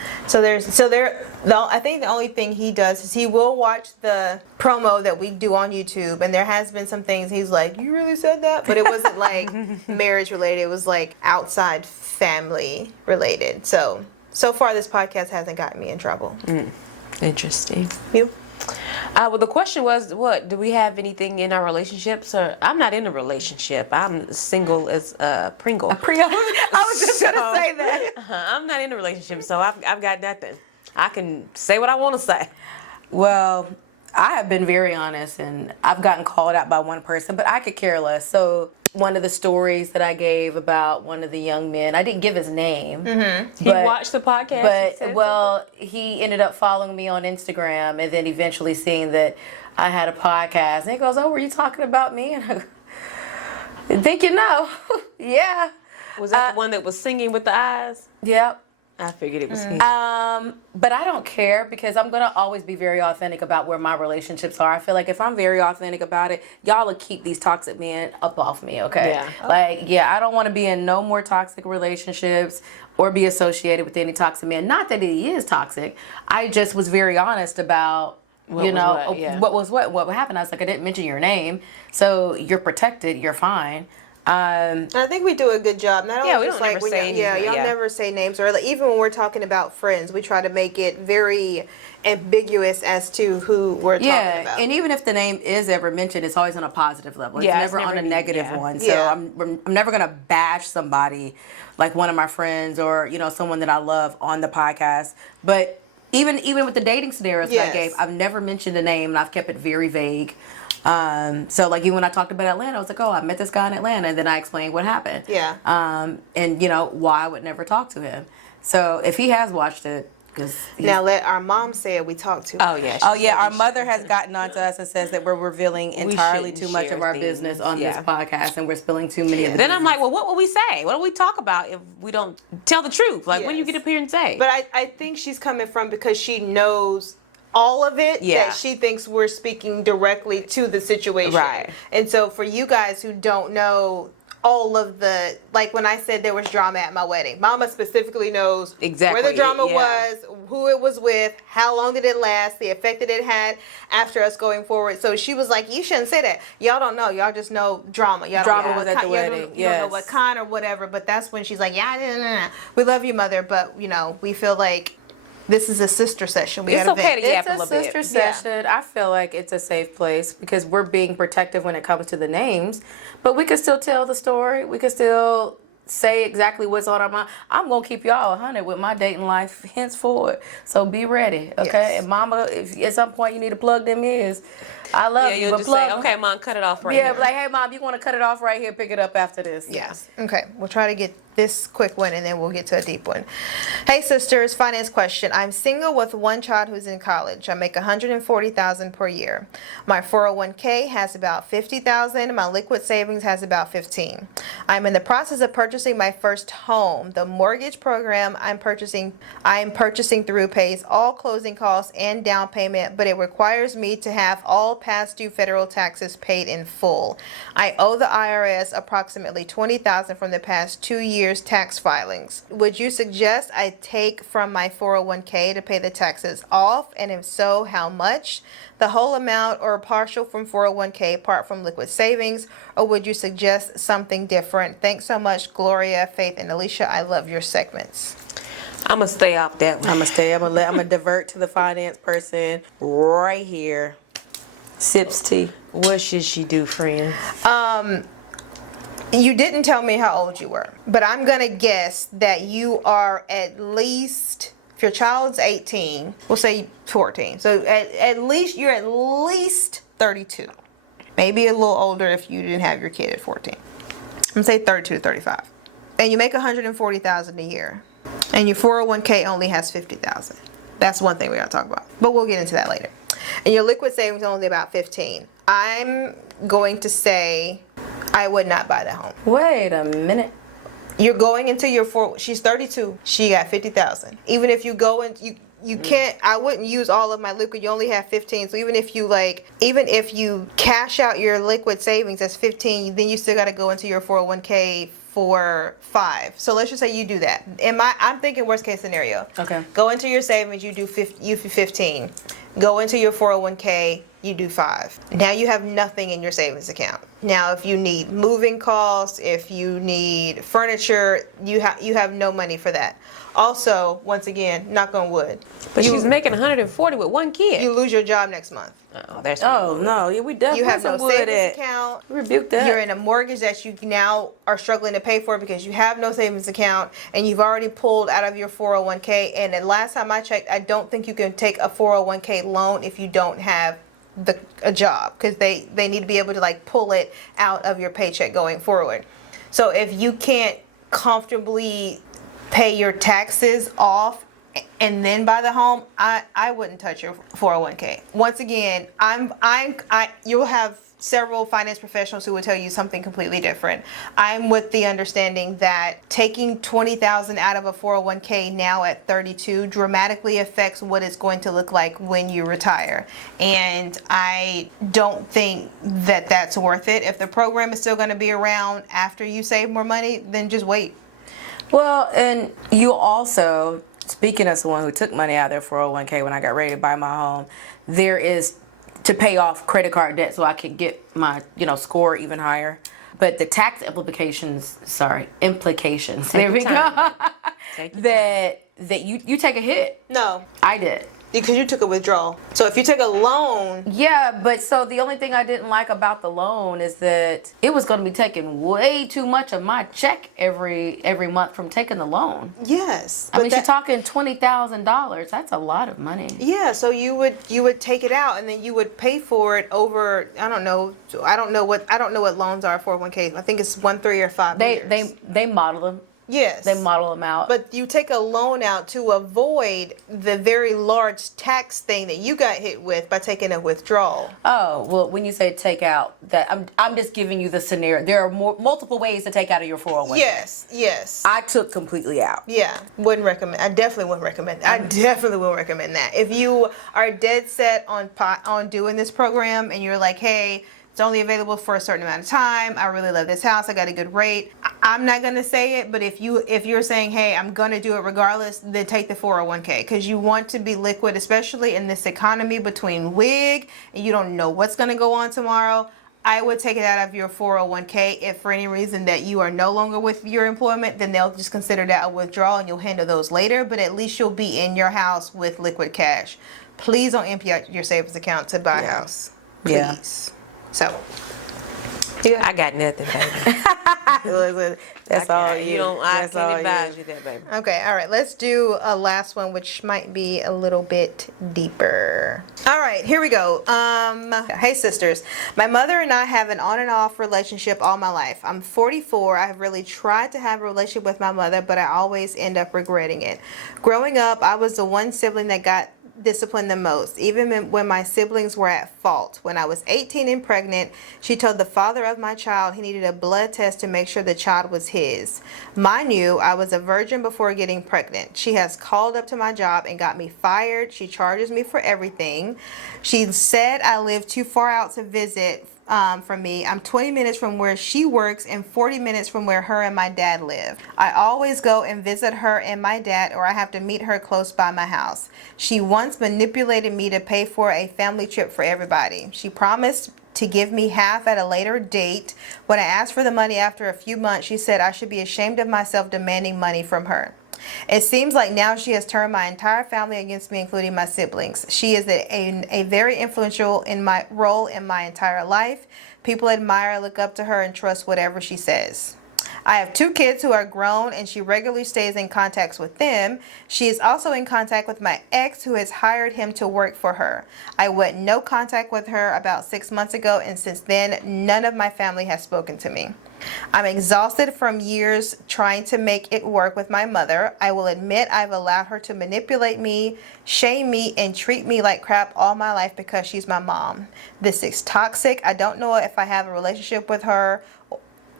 I think the only thing he does is he will watch the promo that we do on YouTube, and there has been some things he's like, "You really said that?" But it wasn't like marriage related. It was like outside family related. So far this podcast hasn't gotten me in trouble. Interesting. You? Well, the question was, what do we have anything in our relationships? Or I'm not in a relationship. I'm single as Pringle. I was just gonna say that. I'm not in a relationship, so I've got nothing. I can say what I want to say. Well, I have been very honest, and I've gotten called out by one person, but I could care less. So one of the stories that I gave about one of the young men, I didn't give his name. Mm-hmm. He watched the podcast? But, he ended up following me on Instagram and then eventually seeing that I had a podcast. And he goes, "Oh, were you talking about me?" And I go, "Think you know." Yeah. Was that the one that was singing with the eyes? Yep. I figured it was him. But I don't care, because I'm going to always be very authentic about where my relationships are. I feel like if I'm very authentic about it, y'all will keep these toxic men up off me, okay? Yeah. I don't want to be in no more toxic relationships or be associated with any toxic men. Not that he is toxic. I just was very honest about, what happened. I was like, I didn't mention your name, so you're protected, you're fine. I think we do a good job. Not only we just don't like never say anything. y'all never say names, or like, even when we're talking about friends, we try to make it very ambiguous as to who we're talking about. And even if the name is ever mentioned, it's always on a positive level. It's never on a negative one. So I'm never gonna bash somebody like one of my friends or someone that I love on the podcast. But even with the dating scenarios that I gave, I've never mentioned a name, and I've kept it very vague. So like even when I talked about Atlanta, I was like, "Oh, I met this guy in Atlanta," and then I explained what happened. Yeah. And why I would never talk to him. So if he has watched it, Now let our mom say it. We talked to. Oh yeah. Oh yeah, our mother has gotten onto us and says that we're revealing entirely shouldn't too much share of our things. business on this Yeah. podcast, and we're spilling too many of the Then I'm like, well, what will we say? What do we talk about if we don't tell the truth? Like, what do you Yes. get up here and say? But I think she's coming from because she knows all of it, Yeah. that she thinks we're speaking directly to the situation. Right. And so for you guys who don't know all of the, like when I said there was drama at my wedding, Mama specifically knows Exactly. where the drama Yeah. was, who it was with, how long did it last, the effect that it had after us going forward. So she was like, you shouldn't say that. Y'all don't know. Y'all just know drama. Y'all Drama don't know was what at the y'all don't- wedding. You don't know Yes. what kind or whatever. But that's when she's like, yeah, nah. We love you, Mother, but you know, we feel like this is a sister session. We It's gotta okay to vent. yap It's a a little bit. sister session. I feel like it's a safe place because we're being protective when it comes to the names, but we can still tell the story. We can still say exactly what's on our mind. I'm gonna keep y'all 100 with my dating life henceforward. So be ready, okay? Yes. And Mama, if at some point you need to plug them ears, I love Yeah, you, you'll but just plug say, them. okay, Mom, cut it off right Yeah, here. but like, hey, Mom, you want to cut it off right here? Pick it up after this. Yes. Okay. We'll try to get this quick one and then we'll get to a deep one. Hey sisters, finance question. I'm single with one child who's in college. I make $140,000 per year. My 401k has about $50,000. My liquid savings has about $15,000. I'm in the process of purchasing my first home. The mortgage program I'm purchasing through pays all closing costs and down payment, but it requires me to have all past due federal taxes paid in full. I owe the IRS approximately $20,000 from the past 2 years tax filings. Would you suggest I take from my 401k to pay the taxes off? And if so, how much? The whole amount or partial from 401k apart from liquid savings? Or would you suggest something different? Thanks so much, Gloria, Faith, and Alicia. I love your segments. I'm gonna stay off that one. I'm gonna divert to the finance person right here. Sips tea. What should she do, friend? You didn't tell me how old you were, but I'm gonna guess that you are at least, if your child's 18, we'll say 14. So at least you're at least 32. Maybe a little older if you didn't have your kid at 14. I'm gonna say 32 to 35. And you make $140,000 a year, and your 401k only has $50,000. That's one thing we gotta talk about, but we'll get into that later. And your liquid savings only about 15. I'm going to say I would not buy that home. Wait a minute. You're going into your she's 32. She got 50,000. Even if you go in, you can't, I wouldn't use all of my liquid. You only have 15. So even if you cash out your liquid savings as 15, then you still got to go into your 401k for 5. So let's just say you do that. I'm thinking worst case scenario. Okay. Go into your savings, you do 15. Go into your 401k, you do 5. Now you have nothing in your savings account. Now if you need moving costs, if you need furniture, you have no money for that. Also, once again, knock on wood. But she's making 140 with one kid. You lose your job next month. Oh, there's Oh no, yeah, we definitely You have no some wood savings at. account. Rebuke that. You're in a mortgage that you now are struggling to pay for because you have no savings account and you've already pulled out of your 401k. And the last time I checked, I don't think you can take a 401k loan if you don't have a job, because they need to be able to like pull it out of your paycheck going forward. So if you can't comfortably pay your taxes off and then buy the home, I wouldn't touch your 401k. Once again, you'll have several finance professionals who will tell you something completely different. I'm with the understanding that taking $20,000 out of a 401k now at 32 dramatically affects what it's going to look like when you retire. And I don't think that that's worth it. If the program is still going to be around after you save more money, then just wait. Well, and you also, speaking as someone who took money out of their 401k when I got ready to buy my home, there is to pay off credit card debt so I can get my, score even higher. But the tax implications, there we go, that you take a hit. No, I did. because you took a withdrawal. So if you take a loan, Yeah, but so the only thing I didn't like about the loan is that it was going to be taking way too much of my check every month from taking the loan. yes. I mean, you're talking $20,000. That's a lot of money. Yeah, so you would take it out and then you would pay for it over, I don't know what loans are for 401k. I think it's 1, 3, or 5 years. They model them. Yes. They model them out. But you take a loan out to avoid the very large tax thing that you got hit with by taking a withdrawal. Oh, well, when you say take out, that I'm just giving you the scenario. There are multiple ways to take out of your 401k. Yes. I took completely out. Yeah, wouldn't recommend. I definitely wouldn't recommend. I definitely wouldn't recommend that. If you are dead set on doing this program and you're like, hey, it's only available for a certain amount of time. I really love this house. I got a good rate. I'm not gonna say it, but if you're saying, hey, I'm gonna do it regardless, then take the 401k, because you want to be liquid, especially in this economy between WIG and you don't know what's gonna go on tomorrow. I would take it out of your 401k. If for any reason that you are no longer with your employment, then they'll just consider that a withdrawal and you'll handle those later. But at least you'll be in your house with liquid cash. Please don't empty out your savings account to buy a house. Please. Yeah. So, I got nothing, baby. That's all you. I can't advise you that, baby. okay, all right, let's do a last one, which might be a little bit deeper. All right, here we go. Hey sisters, my mother and I have an on and off relationship all my life. I'm 44. I have really tried to have a relationship with my mother, but I always end up regretting it. Growing up, I was the one sibling that got disciplined the most, even when my siblings were at fault. When I was 18 and pregnant, she told the father of my child he needed a blood test to make sure the child was his. Mind you, I was a virgin before getting pregnant. She has called up to my job and got me fired. She charges me for everything. She said I live too far out to visit from me. I'm 20 minutes from where she works and 40 minutes from where her and my dad live. I always go and visit her and my dad, or I have to meet her close by my house. She once manipulated me to pay for a family trip for everybody. She promised to give me half at a later date. When I asked for the money after a few months, she said I should be ashamed of myself demanding money from her. It seems like now she has turned my entire family against me, including my siblings. She is a very influential in my role in my entire life. People admire, look up to her, and trust whatever she says. I have 2 kids who are grown, and she regularly stays in contact with them. She is also in contact with my ex, who has hired him to work for her. I went no contact with her about 6 months ago, and since then, none of my family has spoken to me. I'm exhausted from years trying to make it work with my mother. I will admit I've allowed her to manipulate me, shame me, and treat me like crap all my life because she's my mom. This is toxic. I don't know if I have a relationship with her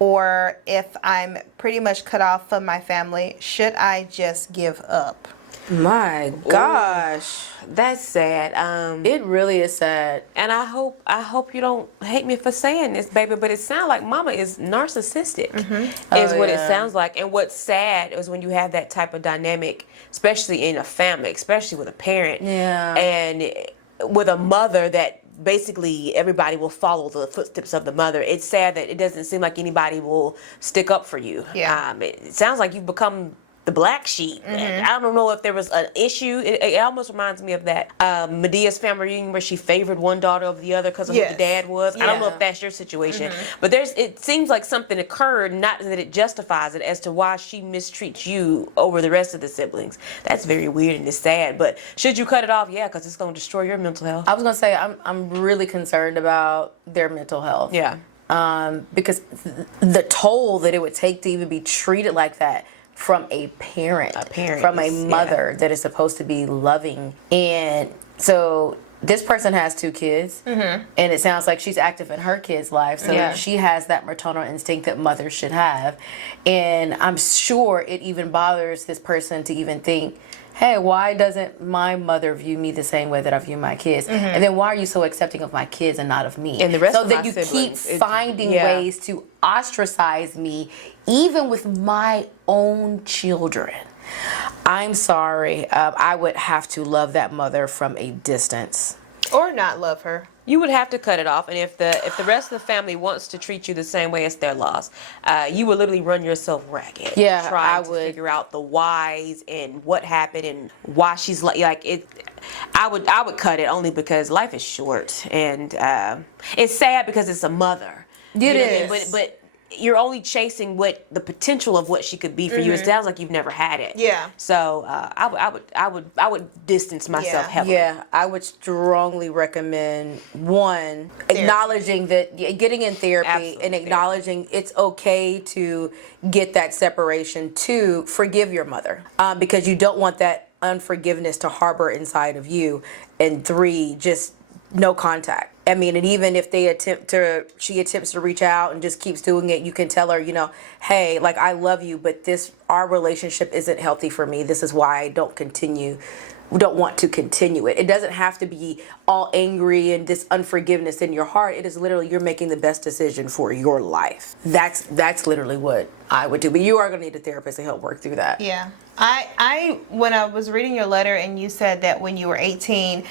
or if I'm pretty much cut off from my family. Should I just give up? My gosh. That's sad. It really is sad. And I hope you don't hate me for saying this, baby, but it sounds like mama is narcissistic, is what it sounds like. And what's sad is when you have that type of dynamic, especially in a family, especially with a parent, and with a mother that basically everybody will follow the footsteps of the mother. It's sad that it doesn't seem like anybody will stick up for you. It sounds like you've become the black sheep. And I don't know if there was an issue. It almost reminds me of that Medea's family reunion where she favored one daughter over the other because of who the dad was. I don't know if that's your situation, but it seems like something occurred, not that it justifies it, as to why she mistreats you over the rest of the siblings. That's very weird and it's sad, but should you cut it off? Yeah, because it's going to destroy your mental health. I was going to say, I'm really concerned about their mental health. Yeah. Because the toll that it would take to even be treated like that from a parent, from a mother that is supposed to be loving. And so this person has 2 kids, and it sounds like she's active in her kids' life, so she has that maternal instinct that mothers should have. And I'm sure it even bothers this person to even think, hey, why doesn't my mother view me the same way that I view my kids? And then why are you so accepting of my kids and not of me? And the rest so of that my you siblings, keep finding ways to ostracize me, even with my own children. I'm sorry. I would have to love that mother from a distance. Or not love her. You would have to cut it off, and if the rest of the family wants to treat you the same way, it's their loss. You would literally run yourself ragged. Yeah, trying to figure out the whys and what happened and why she's like it. I would cut it only because life is short, and it's sad because it's a mother. It is. But you're only chasing what the potential of what she could be for you. It sounds like you've never had it. Yeah. So I would distance myself heavily. Yeah, I would strongly recommend one, acknowledging that getting in therapy. Absolutely. And acknowledging it's okay to get that separation. Two, forgive your mother, because you don't want that unforgiveness to harbor inside of you. And three, just no contact. I mean, and even if she attempts to reach out and just keeps doing it, you can tell her, hey, like, I love you, but our relationship isn't healthy for me. This is why I don't want to continue it. It doesn't have to be all angry and this unforgiveness in your heart. It is literally, you're making the best decision for your life. That's literally what I would do. But you are going to need a therapist to help work through that. Yeah. I when I was reading your letter and you said that when you were 18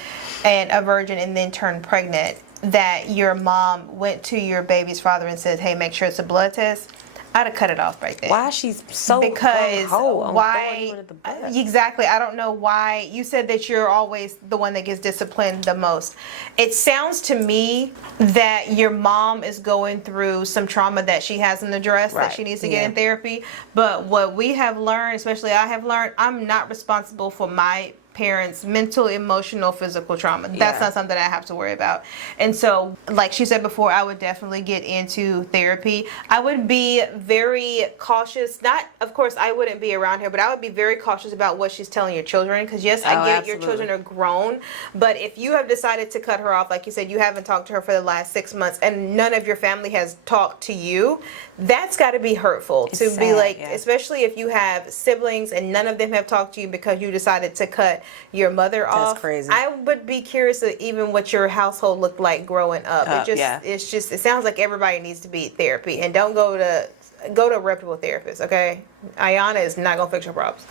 and a virgin and then turned pregnant, that your mom went to your baby's father and said, hey, make sure it's a blood test. I'd have cut it off right there. Why she's so because why exactly, I don't know why. You said that you're always the one that gets disciplined the most. It sounds to me that your mom is going through some trauma that she hasn't addressed, that she needs to get in therapy. But what we have learned, especially I have learned, I'm not responsible for my parents' mental, emotional, physical trauma. That's not something I have to worry about. And so, like she said before, I would definitely get into therapy. I would be very cautious. Of course, I wouldn't be around her, but I would be very cautious about what she's telling your children. Because yes, I get your children are grown. But if you have decided to cut her off, like you said, you haven't talked to her for the last 6 months, and none of your family has talked to you, that's got to be hurtful. It's sad, be like, especially if you have siblings and none of them have talked to you because you decided to cut your mother off. That's crazy. I would be curious of even what your household looked like growing up. It sounds like everybody needs to be in therapy, and don't go to a reputable therapist. Okay, Ayana is not gonna fix your problems.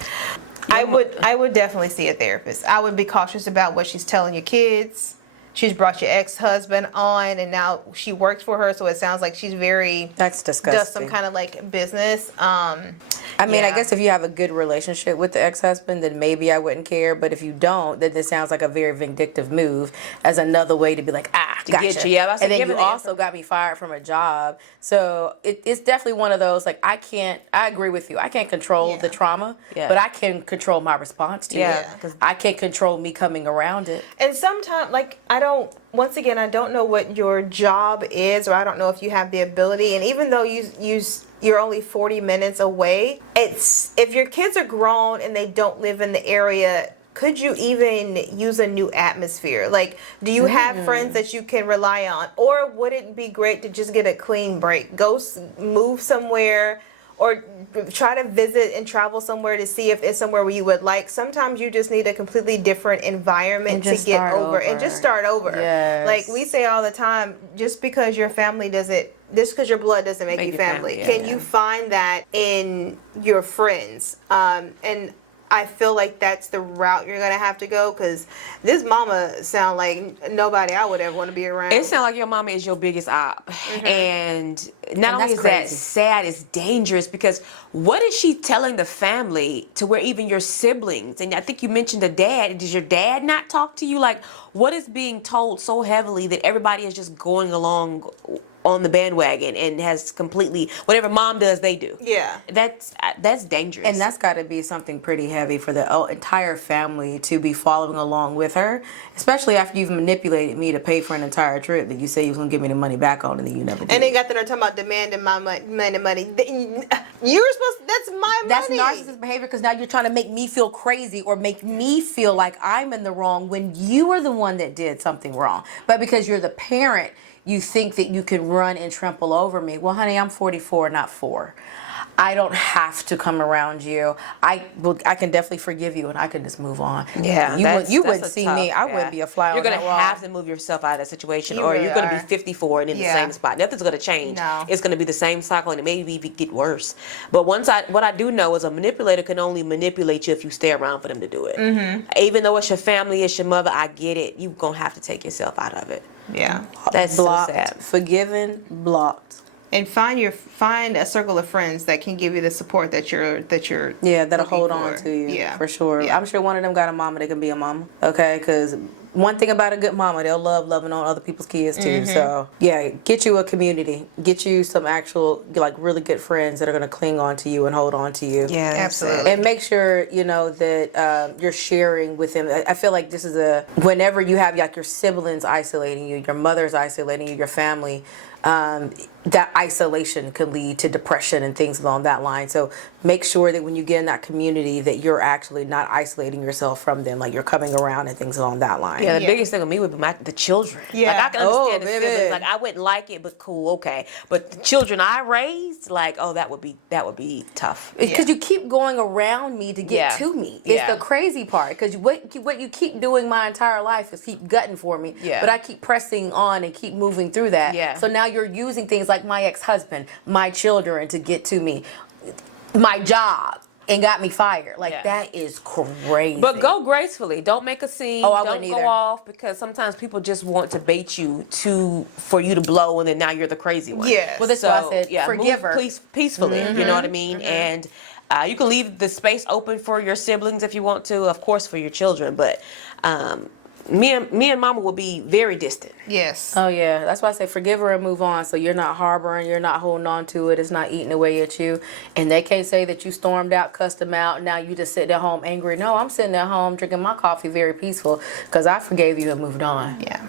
I would definitely see a therapist. I would be cautious about what she's telling your kids. She's brought your ex-husband on, and now she works for her, so it sounds like she's That's disgusting. does some kind of like business. I mean, I guess if you have a good relationship with the ex-husband, then maybe I wouldn't care. But if you don't, then this sounds like a very vindictive move as another way to be like, gotcha. Get you. Yeah, and then you also got me fired from a job. So it's definitely one of those, like, I agree with you. I can't control the trauma, but I can control my response to it. I can't control me coming around it. And sometimes, like, I don't know what your job is, or I don't know if you have the ability. And even though you're only 40 minutes away, if your kids are grown and they don't live in the area, could you even use a new atmosphere? Like, do you have friends that you can rely on? Or would it be great to just get a clean break? Go move somewhere, or try to visit and travel somewhere to see if it's somewhere where you would like. Sometimes you just need a completely different environment to get over and just start over. Yes. Like we say all the time, just because your blood doesn't make you family. Can you find that in your friends? And I feel like that's the route you're gonna have to go, because this mama sound like nobody I would ever want to be around. It sounds like your mama is your biggest op, and not only is that sad, it's dangerous, because what is she telling the family to where even your siblings, and I think you mentioned the dad, does your dad not talk to you? Like, what is being told so heavily that everybody is just going along on the bandwagon and has completely, whatever mom does, they do. Yeah. That's dangerous. And that's got to be something pretty heavy for the entire family to be following along with her, especially after you've manipulated me to pay for an entire trip that you say you was going to give me the money back on, and then you never did. And they got that talking about demanding my money. You were supposed to, that's my money. That's narcissist behavior, because now you're trying to make me feel crazy or make me feel like I'm in the wrong when you are the one that did something wrong. But because you're the parent, you think that you can run and trample over me. Well, honey, I'm 44, not 4. I don't have to come around you. I can definitely forgive you, and I can just move on. Yeah, you wouldn't see me. I wouldn't be a fly on that wall. You're gonna have to move yourself out of that situation, or you're gonna be 54 and in the same spot. Nothing's gonna change. No. It's gonna be the same cycle, and it may even get worse. But what I do know is a manipulator can only manipulate you if you stay around for them to do it. Mm-hmm. Even though it's your family, it's your mother, I get it. You're gonna have to take yourself out of it. Yeah, that's blocked, so sad. Forgiven, blocked. And find a circle of friends that can give you the support that you're that'll hold on to you. Yeah, for sure. Yeah. I'm sure one of them got a mama that can be a mama. Okay, because one thing about a good mama, they'll love loving on other people's kids too. So yeah, get you a community, get you some actual like really good friends that are gonna cling on to you and hold on to you. Yeah, absolutely. And make sure that you're sharing with them. I feel like this is whenever you have like your siblings isolating you, your mother's isolating you, your family. That isolation can lead to depression and things along that line. So make sure that when you get in that community that you're actually not isolating yourself from them, like you're coming around and things along that line. Yeah, the biggest thing with me would be the children. Yeah. Like I can understand the siblings. Like I wouldn't like it, but cool, okay. But the children I raised, like, that would be tough. Because you keep going around me to get to me. It's the crazy part. Because what you keep doing my entire life is keep gutting for me. Yeah. But I keep pressing on and keep moving through that. Yeah. So now you're using things like my ex-husband, my children to get to me, my job, and got me fired. Like that is crazy. But go gracefully. Don't make a scene. I don't go off, because sometimes people just want to bait you for you to blow, and then now you're the crazy one. Yeah. Well, that's why I said forgive her. Peacefully. You know what I mean? And you can leave the space open for your siblings if you want to, of course, for your children, but me and mama will be very distant. Yes. Oh yeah, that's why I say forgive her and move on. So you're not harboring, you're not holding on to it. It's not eating away at you, and they can't say that you stormed out, cussed them out, and now you just sit at home angry. No, I'm sitting at home drinking my coffee, very peaceful, because I forgave you and moved on. Yeah.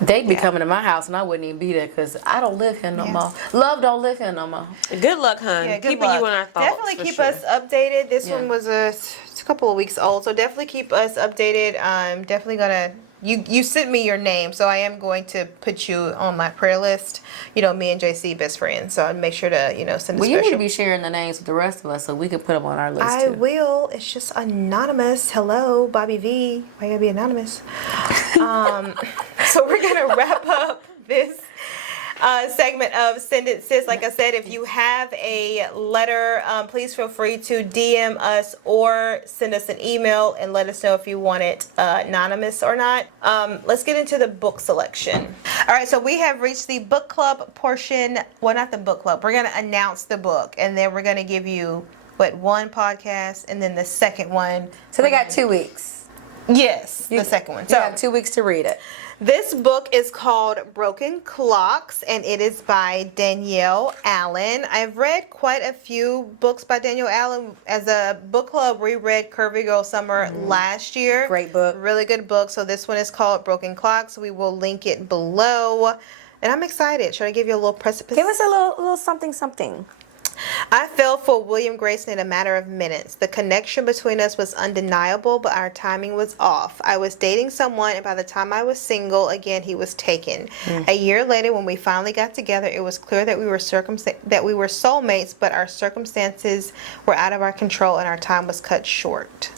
They'd be coming to my house and I wouldn't even be there because I don't live here no more. Love don't live here no more. Good luck, hon. Yeah, Keeping you in our thoughts. Definitely keep us updated. This one was a couple of weeks old, so definitely keep us updated. I'm definitely gonna. You sent me your name, so I am going to put you on my prayer list. Me and JC best friends, so I'll make sure to send a special. Well, you need to be sharing the names with the rest of us so we can put them on our list I will. It's just anonymous. Hello, Bobby V. Why you gotta be anonymous? So we're gonna wrap up this segment of Send It Sis. Like I said, if you have a letter, please feel free to DM us or send us an email and let us know if you want it anonymous or not. Let's get into the book selection. All right, so we have reached the book club portion. Well, not the book club. We're going to announce the book, and then we're going to give you, one podcast, and then the second one. So they got 2 weeks. Yes, the second one. So you have 2 weeks to read it. This book is called Broken Clocks, and it is by Danielle Allen. I've read quite a few books by Danielle Allen. As a book club, we read Curvy Girl Summer last year. Great book. Really good book. So this one is called Broken Clocks. We will link it below. And I'm excited. Should I give you a little precipice? Give us a little something. I fell for William Grayson in a matter of minutes. The connection between us was undeniable, but our timing was off. I was dating someone, and by the time I was single again, he was taken. A year later, when we finally got together, it was clear that we were soulmates, but our circumstances were out of our control, and our time was cut short.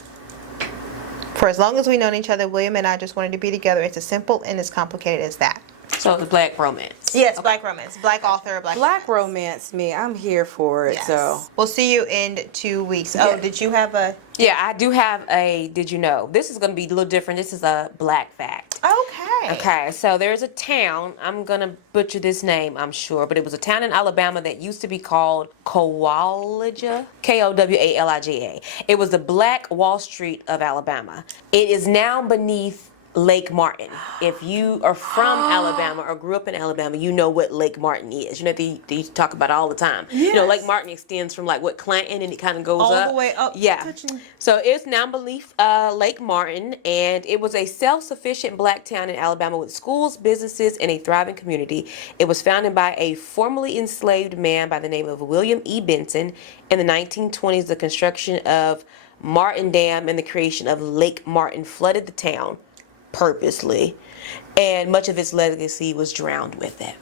For as long as we've known each other, William and I just wanted to be together. It's as simple and as complicated as that. So the black romance. Yes, okay. Black romance. Black author, black romance. Me, I'm here for it. Yes. So we'll see you in 2 weeks. Yeah. Oh, did you have a? Yeah, I do have a. Did you know? This is going to be a little different. This is a black fact. Okay. Okay. So there's a town. I'm gonna butcher this name, I'm sure, but it was a town in Alabama that used to be called Kowalija. Kowalija. It was the Black Wall Street of Alabama. It is now beneath Lake Martin. If you are from Alabama or grew up in Alabama, you know what Lake Martin is. They talk about it all the time. Yes. Lake Martin extends from Clanton and it kind of goes all up. the way up. Yeah. So it's now beneath Lake Martin, and it was a self-sufficient black town in Alabama with schools, businesses, and a thriving community. It was founded by a formerly enslaved man by the name of William E. Benson. In the 1920s, the construction of Martin Dam and the creation of Lake Martin flooded the town purposely, and much of its legacy was drowned with it.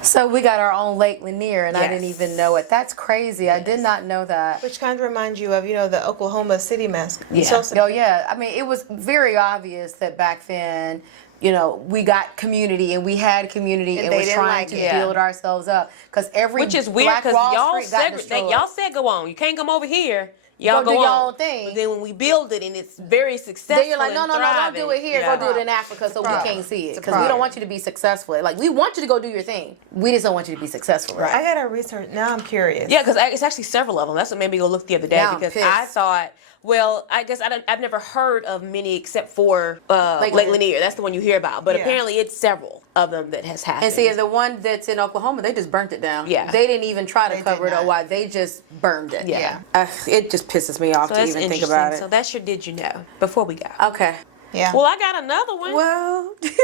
So we got our own Lake Lanier, and I didn't even know it. That's crazy. Yes. I did not know that. Which kind of reminds you of, the Oklahoma City massacre. Yeah. I mean, it was very obvious that back then, we got community and we had community and was trying to build ourselves up. Because which is weird because y'all said go on. You can't come over here. Y'all go do on. your own thing. But then when we build it and it's very successful, then you're like, no, don't do it here. Go do it in Africa so we can't see it. Because we don't want you to be successful. Like, we want you to go do your thing. We just don't want you to be successful, right? I got to research. Now I'm curious. Yeah, because it's actually several of them. That's what made me go look the other day because I thought, Well, I guess I've never heard of many except for Lake Lanier. That's the one you hear about. But apparently it's several of them that has happened. And see, the one that's in Oklahoma, they just burnt it down. Yeah. They didn't even try to cover it or why. They just burned it. Yeah. It just pisses me off to even think about it. So that's your Did You Know before we go. Okay. Yeah. Well, I got another one. Well, Is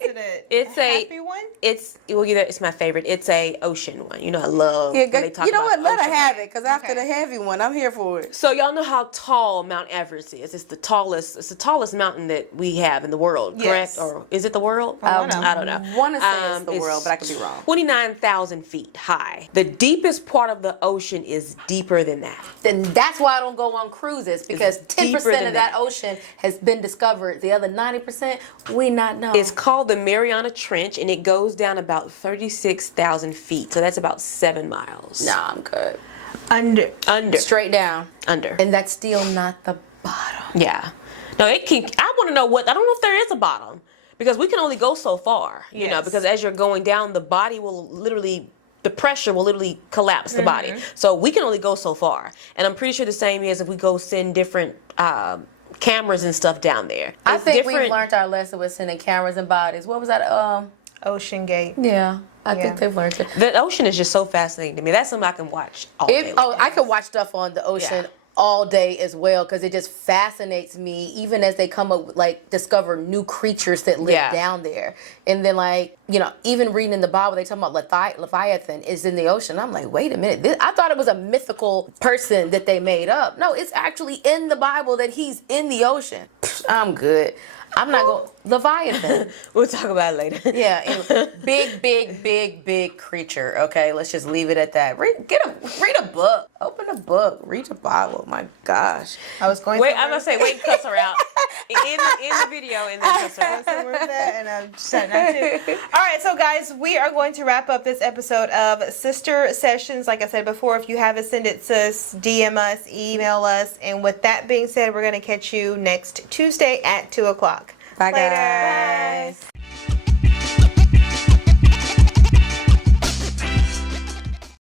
it a happy one? It's my favorite. It's a ocean one. You know, I love yeah, when they talk you know about what? Let her ocean. have it, because after the heavy one, I'm here for it. So y'all know how tall Mount Everest is. It's the tallest mountain that we have in the world, correct? Yes. Or is it the world? I don't know. I want to say it's the world, but I could be wrong. 29,000 feet high. The deepest part of the ocean is deeper than that. Then that's why I don't go on cruises, because 10% of that ocean has been discovered. The other 90%, we not know. It's called the Mariana Trench, and it goes down about 36,000 feet. So that's about 7 miles. Nah, I'm good. Under. Straight down. Under. And that's still not the bottom. Yeah. No, it can. I want to know I don't know if there is a bottom, because we can only go so far. You know, because as you're going down, the body will literally. The pressure will literally collapse the body. So we can only go so far. And I'm pretty sure the same is if we go send different cameras and stuff down there. I think we've learned our lesson with sending cameras and bodies. What was that? Ocean Gate. Yeah, I think they've learned it. The ocean is just so fascinating to me. That's something I can watch all day long. I could watch stuff on the ocean all day as well, because it just fascinates me, even as they come up with, discover new creatures that live down there. And then even reading in the Bible, they talk about Leviathan is in the ocean. I'm like, wait a minute, I thought it was a mythical person that they made up. No, it's actually in the Bible that he's in the ocean. I'm good. I'm not going. Leviathan. We'll talk about it later. Yeah, anyway, big creature. Okay, let's just leave it at that. Read a book. Open a book. Read the Bible. My gosh. I was going. Wait, I'm gonna say wait and cuss her out in the video, and then cuss her out. And I'm deciding not to. All right, so guys, we are going to wrap up this episode of Sister Sessions. Like I said before, if you haven't sent it to us, DM us, email us, and with that being said, we're gonna catch you next Tuesday at 2:00. Bye, Later. guys.